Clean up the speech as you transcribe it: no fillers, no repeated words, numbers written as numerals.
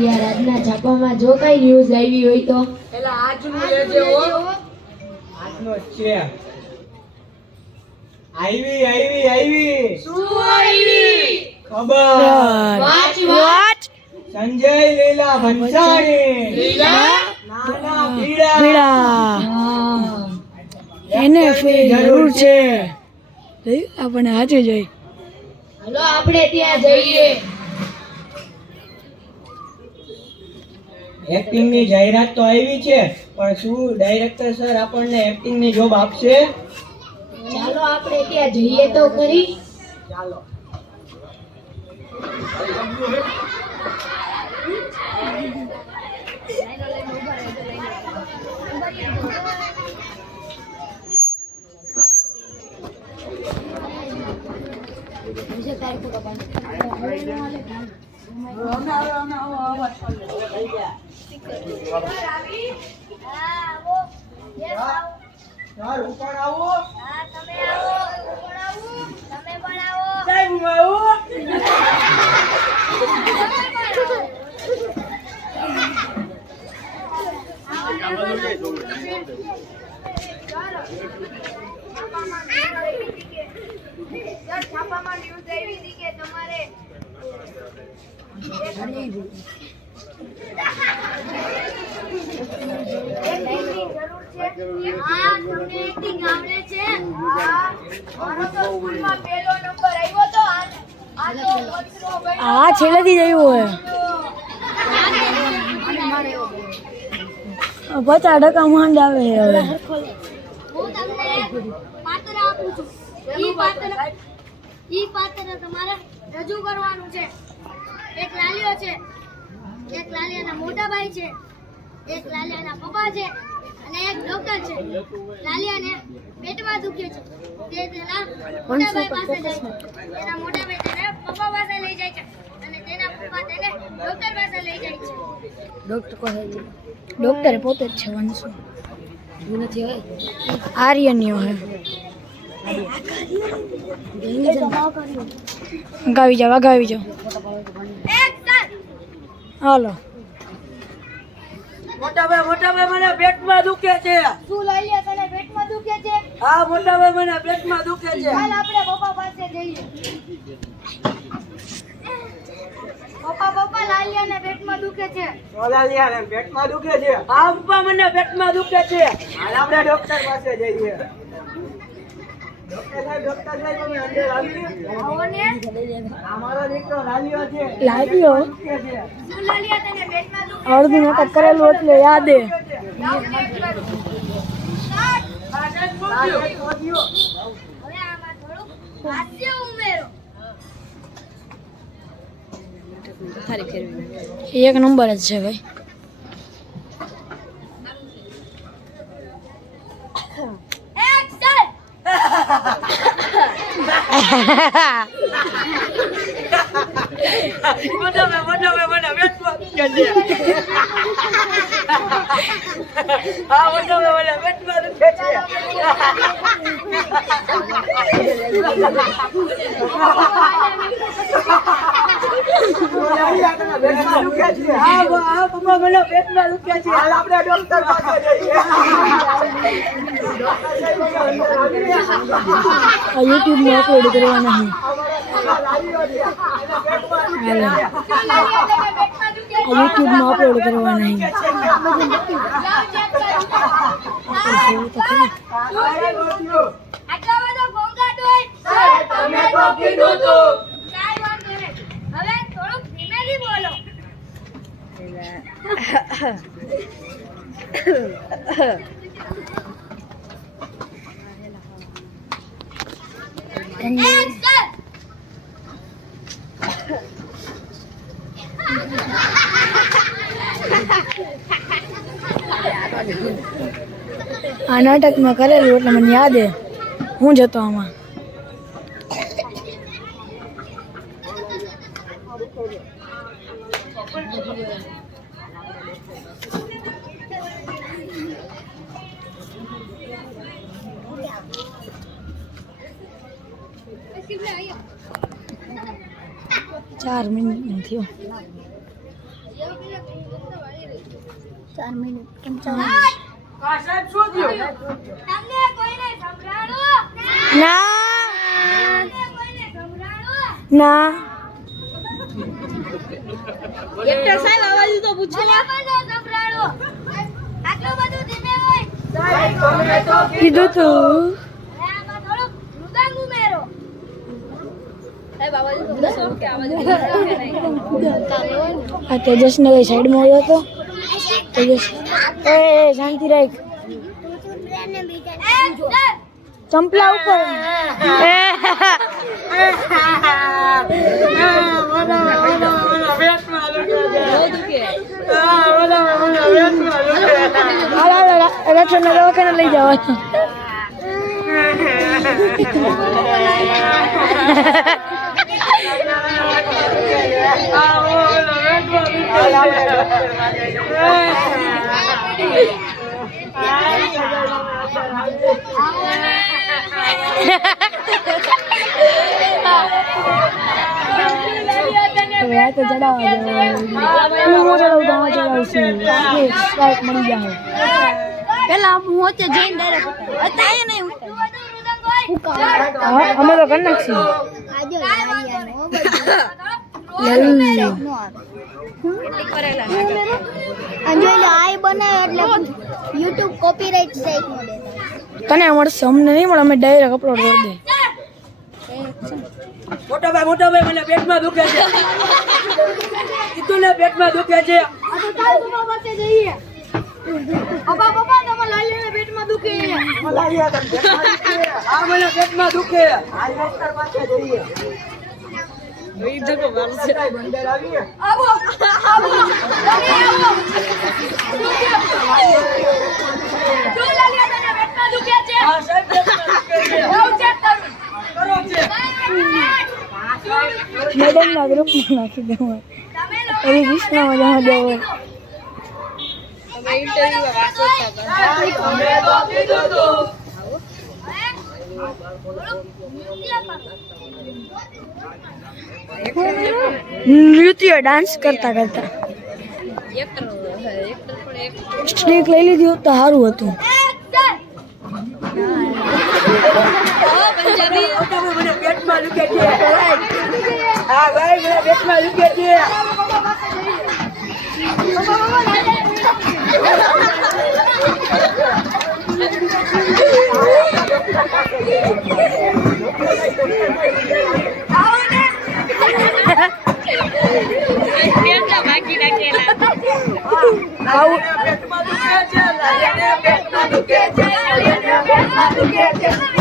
યાર આજના છાપામાં જો કઈ ન્યૂઝ આવી હોય તો એલા આજનું લેજે હો આજનો છે આવી શું આવી ખબર વોચ સંજય લીલા ભંસાણી લીલા નાના પીડા એને જરૂર છે આપણે હાજર જઈ હાલો આપણે ત્યાં જઈએ એક્ટિંગ ની જાહેરાત તો આવી છે પણ શું ડાયરેક્ટર સર આપણને એક્ટિંગ ની જોબ આપશે ચાલો આપણે ત્યાં જઈએ તો ખરી ચાલો સર ઉપર આવો સાહેબ હું આવું છાપામાં ન્યૂઝ આવી હતી કે તમારે આ છેલ્લેથી જ આવ્યો હોય 50% માંડ આવે છે હવે હું તમને પાત્ર આપું છું ઈ પાત્ર તમારે રજૂ કરવાનું છે એક લાલિયો છે એક લાલિયાના મોટા ભાઈ છે એક લાલિયાના પપ્પા છે અને એક ડોક્ટર છે લાલિયાને પેટમાં દુખે છે તે તેના મોટા ભાઈ પાસે જાય છે તેના મોટા ભાઈ તેને પપ્પા પાસે લઈ જાય છે અને તેના પપ્પા તેને ડોક્ટર પાસે લઈ જાય છે ડોક્ટર પોતે જ છે વંશુ નથી હોય આર્યની હોય ગાવી જાવ હાલો મોટા ભાઈ મને પેટમાં દુખે છે શું લાલિયા તને પેટમાં દુખે છે હા મોટા ભાઈ મને પેટમાં દુખે છે ચાલ આપણે પપ્પા પાસે જઈએ પપ્પા લાલિયાને પેટમાં દુખે છે સોલાલિયાને પેટમાં દુખે છે હા પપ્પા મને પેટમાં દુખે છે હાલ આપણે ડોક્ટર પાસે જઈએ ડોક્ટર સાહેબ તમે અંદર આવીએ આવો ને અમારો દીકરો લાલિયો છે લાગ્યો દુખે છે શું લાલિયા તને પેટમાં દુખે અડધું નાટક કરેલું એટલે યાદ હે લાવ ને સ્ટાર્ટ પહોંચ્યો હવે આમાં થોડું હાસ્ય ઉમેરો એક નંબર જ છે ભાઈ એક્શન મોટા ભાઈ મને પેટમાં દુખે છે હા મોટા ભાઈ મને પેટમાં દુખે છે હા પપ્પા મને પેટમાં દુખે છે હાલ આપણે ડોક્ટર પાસે જઈએ આ યુટ્યુબમાં અપલોડ કરવા નહીં યુટ્યુબમાં અપલોડ કરવા નહીં આટલા બધો ઘોંઘાટ હોય તમે તો કીધું તું કાઈ વાંધો નહીં હવે થોડુંક ધીમેથી બોલો એક્શન આ નાટક મેં કરેલું એટલે મને યાદ હે હું જતો આમાં ચાર મિનિટ થયો 4 મિનિટ 55 આ સાહેબ શું થયું તમને કોઈને સંભળાણું ના તમને કોઈને સંભળાણું ના ડોક્ટર સાહેબ અવાજ તો પૂછો મને પણ ન સંભળાણું આટલું બધું ધીમે હોય સાહેબ તમે તો કીધું તું હવે આમાં થોડુંક મૃદંગ ઉમેરો સાહેબ અવાજ તો પૂછો કે અવાજ આ તેજસને કઈ સાઈડમાં આવ્યો હતો તેજસ એ શાંતિ રાખ ચંપલા ઉપર રક્ષણ દવાખાને લઈ જવાનું હવે આ તો ચડાવવા ચડાવશું મળી જાય પેલા હું હોતે જઈને ડાયરેક્ટ અત્યારે નહીં અમે તો કરી નાખશું યુટ્યુબ કોપીરાઇટ સ્ટ્રાઇક નો દે તને મળશે અમને નહીં મળે અમે ડાયરેક્ટ અપલોડ કરી દઈએ મોટા ભાઈ મને પેટમાં દુખે છે કીધું ને પેટમાં દુખે છે આ તો ચાલ તમારા પાસે જઈએ પપ્પા તમે લાલીને પેટમાં દુખે આ મને પેટમાં દુખે આ ડોક્ટર પાસે જઈએ બંદર આવીએ આવો તમે આવો જો લાલિયા તને પેટમાં દુખે છે આ સાહેબ પેટમાં દુખે છે હું ચેક કરું કરો છે મેડમ ના ગ્રુપમાં નાખી દેવું એવી કૃષ્ણમાં જવા દેવું અમે તો કીધું તું નૃત્ય ડાન્સ કરતા કરતા સ્ટ્રીક લઈ લીધી હોત તો સારું હતું મને પેટમાં દુખે છે હા ભાઈ મને પેટમાં દુખે છે બાકી રાખેલા પેટમાં દુખે છે પેટમાં દુખે છે